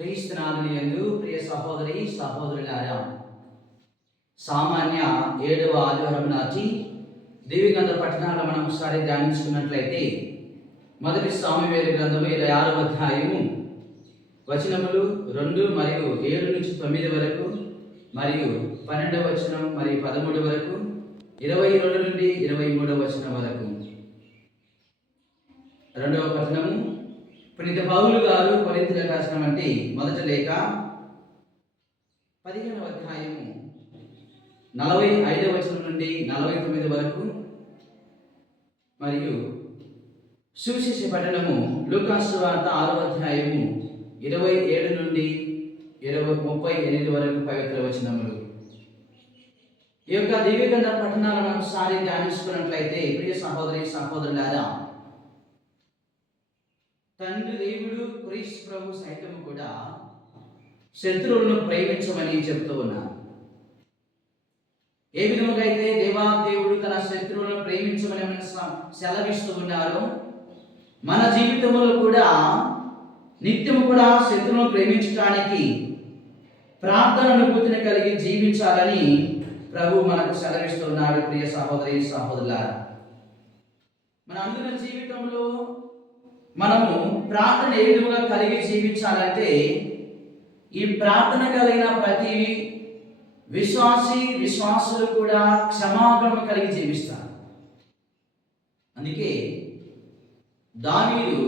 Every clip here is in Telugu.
క్రీస్తునాథుని యందు ప్రియ సహోదరి సహోదరులారా, సామాన్య 7వ ఆదివారం నాటి దివ్యగ్రంథ పఠనాలను మనం ఒకసారి ధ్యానించుకున్నట్లయితే మొదటి సామెవేలు గ్రంథము 26వ అధ్యాయము వచనములు 2 మరియు 7 నుంచి 9 వరకు, మరియు 12వ వచనం మరియు 13 వరకు, 22 నుండి 23వ వచనం వరకు. రెండవ పఠనము పునీత పౌలు గారు కొరింథీయులకు రాసినటువంటి మొదటి లేఖ 15వ అధ్యాయము 45వ వచనం నుండి 49 వరకు, మరియు సువిశేష పఠనము లూకా సువార్త 6వ అధ్యాయము 27 నుండి 38 వరకు పవిత్ర వచనములు. ఈ యొక్క దివ్యగ్రంథ పఠనాలను ఒకసారి ధ్యానించుకున్నట్లయితే ప్రియ సహోదరి సహోదరులారా, తండ్రి దేవుడు క్రీస్తు ప్రభు సైతం కూడా శత్రువులను ప్రేమించమని చెప్తూ ఉన్నారు. ఏ విధముగా అయితే దేవాదేవుడు తన శత్రువులను ప్రేమించమని సెలవిస్తూ ఉన్నారు, మన జీవితంలో కూడా నిత్యము కూడా శత్రువులను ప్రేమించడానికి ప్రార్థన అనుభూతిని కలిగి జీవించాలని ప్రభు మనకు సెలవిస్తున్నాడు. ప్రియ సహోదరి సహోదరులారా, మన అందరి జీవితంలో మనము ప్రార్థన ఏ విధంగా కలిగి జీవించాలంటే, ఈ ప్రార్థన కలిగిన ప్రతి విశ్వాసులు కూడా క్షమాపణ కలిగి జీవిస్తారు. అందుకే దావీదు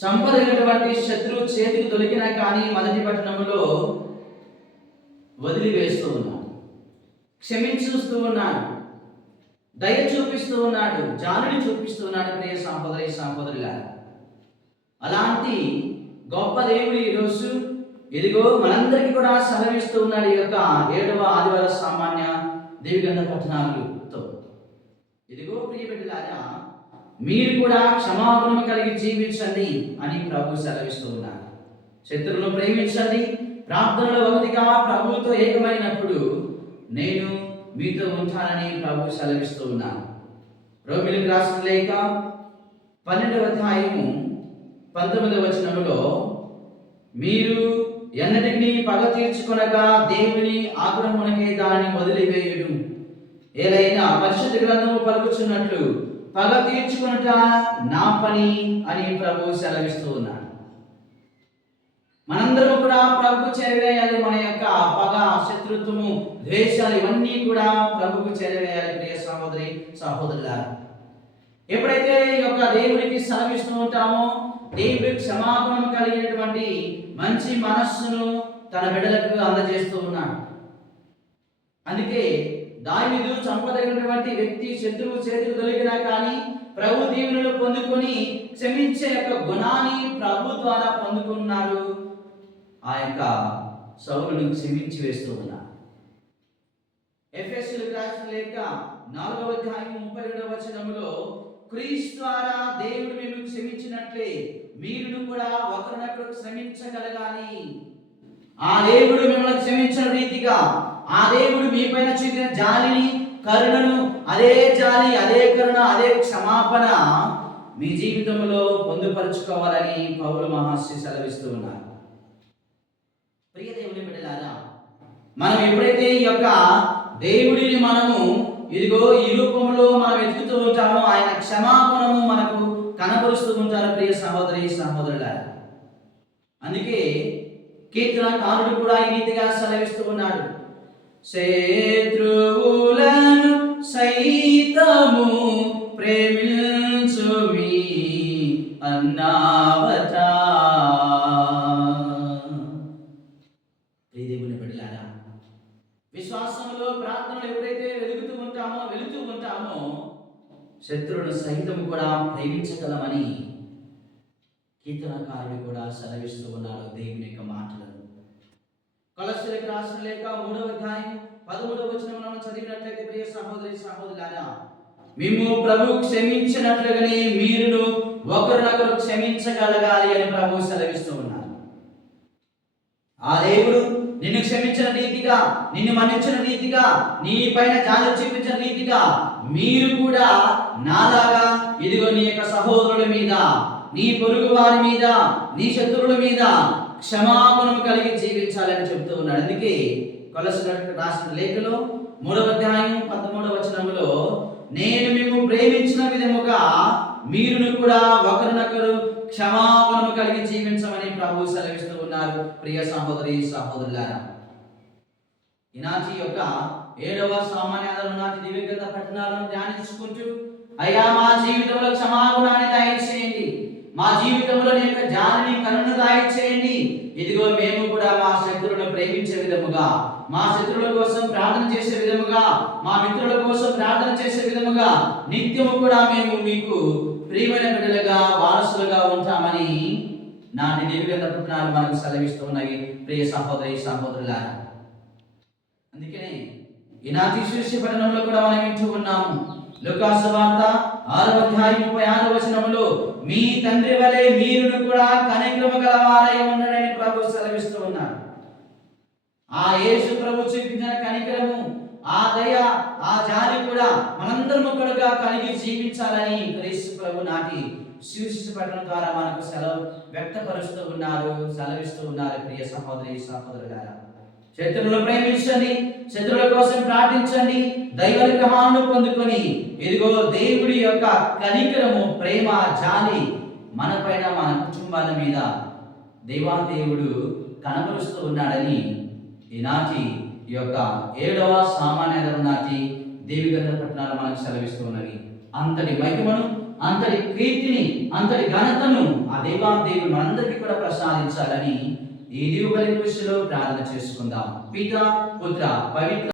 చంపదగినటువంటి శత్రువు చేతికి దొరికినా కానీ మొదటి పట్టణంలో వదిలివేస్తూ ఉన్నాడు, క్షమించుస్తూ ఉన్నాడు, దయ చూపిస్తూ ఉన్నాడు, జాలిని చూపిస్తూ ఉన్నాడు. ప్రియ సహోదరి సహోదరులారా, అలాంటి గొప్ప దేవుడు ఈరోజు ఇదిగో మనందరికీ కూడా సెలవిస్తూ ఉన్నాడు. ఈ యొక్క 7వ ఆదివార సామాన్య దివ్యగ్రంథ పఠనాలతో ఇదిగో ప్రియ బిడ్డలారా, మీరు కూడా క్షమాగుణం కలిగి జీవించండి అని ప్రభు సెలవిస్తూ ఉన్నారు. శత్రువులను ప్రేమించండి, ప్రార్థనలో ఒకటిగా ప్రభువుతో ఏకమైనప్పుడు నేను మీతో ఉంటానని ప్రభు సెలవిస్తూ ఉన్నాను. రోమీయులకు రాసిన లేఖ 12వ అధ్యాయము 19వ వచనములో, మీరు ఎన్నటికీ పగ తీర్చుకొనగా దేవుని ఆగ్రహమునకే దానిని వదిలివేయుడు, ఏలైనా పరిశుద్ధ గ్రంథము పలుకుచున్నట్లు పగ తీర్చుకొనుట నా పని అని ప్రభు సెలవిస్తూ ఉన్నాడు. మనందరము కూడా ప్రభుకు చేరవేయాలి. మన యొక్క పగ, శత్రుత్వము, ద్వేషాలు ఇవన్నీ కూడా ప్రభుకు చేరవేయాలి. ప్రియ సహోదరి సహోదరులారా, ఎప్పుడైతే ఈ యొక్క దేవుడికి సెలవిస్తూ ఉంటామో, దేవుడి క్షమాపణ కలిగినటువంటి మంచి మనస్సును తన బిడ్డలకు అందజేస్తూ ఉన్నాడు. అందుకే దావీదు చంపదగినటువంటి వ్యక్తి శత్రువు చేతులు దొరికినా కానీ ప్రభు దీవెనలు పొందుకొని క్షమించే యొక్క గుణాన్ని ప్రభు ద్వారా పొందుకున్నాడు. ఆ యొక్క సౌలును క్షమించి వేస్తూ ఉన్నాడు. ఎఫెసీయులకు రాసిన లేఖ 4వ అధ్యాయం 32వ వచనములో, క్రీస్తు ద్వారా దేవుడు మిమ్మల్ని క్షమించినట్లే మీరును కూడా ఒకరినొకరు క్షమించగలగాలి. ఆ దేవుడు మిమ్మల్ని క్షమించిన రీతిగా, ఆ దేవుడు మీ పైన చూపిన జాలిని, కరుణను, అదే జాలి, అదే కరుణ, అదే క్షమాపణ మీ జీవితంలో పొందుపరుచుకోవాలని పౌలు మహర్షి సెలవిస్తూ ఉన్నారు. ప్రియ దేవుని బిడ్డలారా, మనం ఎప్పుడైతే ఈ యొక్క దేవుడిని మనము ఇదిగో ఈ రూపంలో మనం వెతుకుతూ ఉంటామో, ఆయన క్షమాపణము మనకు కనబరుస్తూ ఉంటారు. ప్రియ సహోదరి సహోదరులారా, అందుకే కీర్తనకారుడు కూడా ఈ రీతిగా సెలవిస్తూ ఉన్నాడు, శత్రువులను సైతము ప్రేమించుమి అన్నావట. దేవుని బిడ్డలారా, విశ్వాసంలో ప్రార్థనలు ఎప్పుడైతే వెలుతూ ఉంటామో శత్రువులను సైతం కూడా ప్రేమించగలమని కీర్తనకారుడు కూడా సెలవిస్తూ ఉన్నాడు దేవుని యొక్క మాటలను. కొలస్సీయులకు రాసిన లేఖ 3వ అధ్యాయం 13వ వచనములను చదివినట్లయితే ప్రియ సహోదరి సహోదరులారా, మేము ప్రభు క్షమించినట్లుగానే మీరును ఒకరినొకరు క్షమించగలగాలి అని ప్రభు సెలవిస్తూ ఉన్నారు. ఆ దేవుడు నిన్ను క్షమించిన రీతిగా, నిన్ను మన్నించిన రీతిగా, నీ పైన జాలి చూపించిన రీతిగా మీరు కూడా నాలాగా ఇదిగో నీ యొక్క సహోదరుల మీద, నీ పొరుగు వారి మీద, నీ శత్రువుల మీద క్షమాగుణము కలిగి జీవించాలని చెప్తూ ఉన్నాడు. అందుకే కొలస్సీయులకు రాసిన లేఖలో 3వ అధ్యాయం 13వ వచనములో నేను మేము ప్రేమించిన విధముగా మీరును కూడా ఒకరినొకరు క్షమాగుణము కలిగి జీవించమని ప్రభువు సెలవిస్తూ ఉన్నారు. ప్రియ సహోదరి సహోదరులారా, ఈనాటి యొక్క 7వ సామాన్యాలను నాటి దివ్య గ్రంథ పఠనాలను ధ్యానించుకుంటూ అయ్యా మా జీవితంలో క్షమాగుణాన్ని దయచేయండి, మా జీవితంలో నీ యొక్క జాలిని కరుణను దయచేయండి. ఇదిగో మేము కూడా మా శత్రువులను ప్రేమించే విధముగా, మా శత్రువుల కోసం ప్రార్థన చేసే విధముగా, మా మిత్రుల కోసం ప్రార్థన చేసే విధముగా నిత్యము కూడా మేము మీకు ప్రియమైన బిడ్డలుగా వారసులుగా ఉంటామని నాటి దివ్య గ్రంథ పఠనాలు మనకు సెలవిస్తూ ఉన్నవి. ప్రియ సహోదరి సహోదరులారా, అందుకనే ఈనాటి శీర్ష పఠనంలో కూడా మనం వింటూ ఉన్నాము. లూకాసు వార్త 6వ అధ్యాయం 36వ వచనంలో మీ తండ్రి వలె మీరును కూడా కనికరము గలవారై ఉండండి ప్రభు సెలవిస్తూ ఉన్నారు. ఆ యేసు ప్రభు చూపించిన కనికరము, ఆ దయ, ఆ జాలి కూడా మనందరము కూడా కలిగి జీవించాలని క్రీస్తు ప్రభు నాటి శీర్ష పఠనం ద్వారా మనకు వ్యక్తపరుస్తూ ఉన్నారు, సెలవిస్తూ ఉన్నారు. ప్రియ సహోదరి సహోదరులారా, శత్రువులను ప్రేమించండి, శత్రువుల కోసం ప్రార్థించండి, దైవ అనుగ్రహాలను పొందుకొని ఇదిగో దేవుడి యొక్క కనికరము, ప్రేమ, జాలి మనపైన, మన కుటుంబాల మీద దేవాదేవుడు కనబరుస్తూ ఉన్నాడని ఈనాటి ఈ యొక్క 7వ సామాన్య నాటి దేవి గ్రంథ పఠనాలు మనకు సెలవిస్తూ ఉన్నవి. అంతటి మహిమను, అంతటి కీర్తిని, అంతటి ఘనతను ఆ దేవాదేవుడు మనందరికీ కూడా ప్రసాదించాలని ఈ దివ్య బలి దృష్టిలో ప్రార్థన చేసుకుందాం. పిత, పుత్ర, పవిత్ర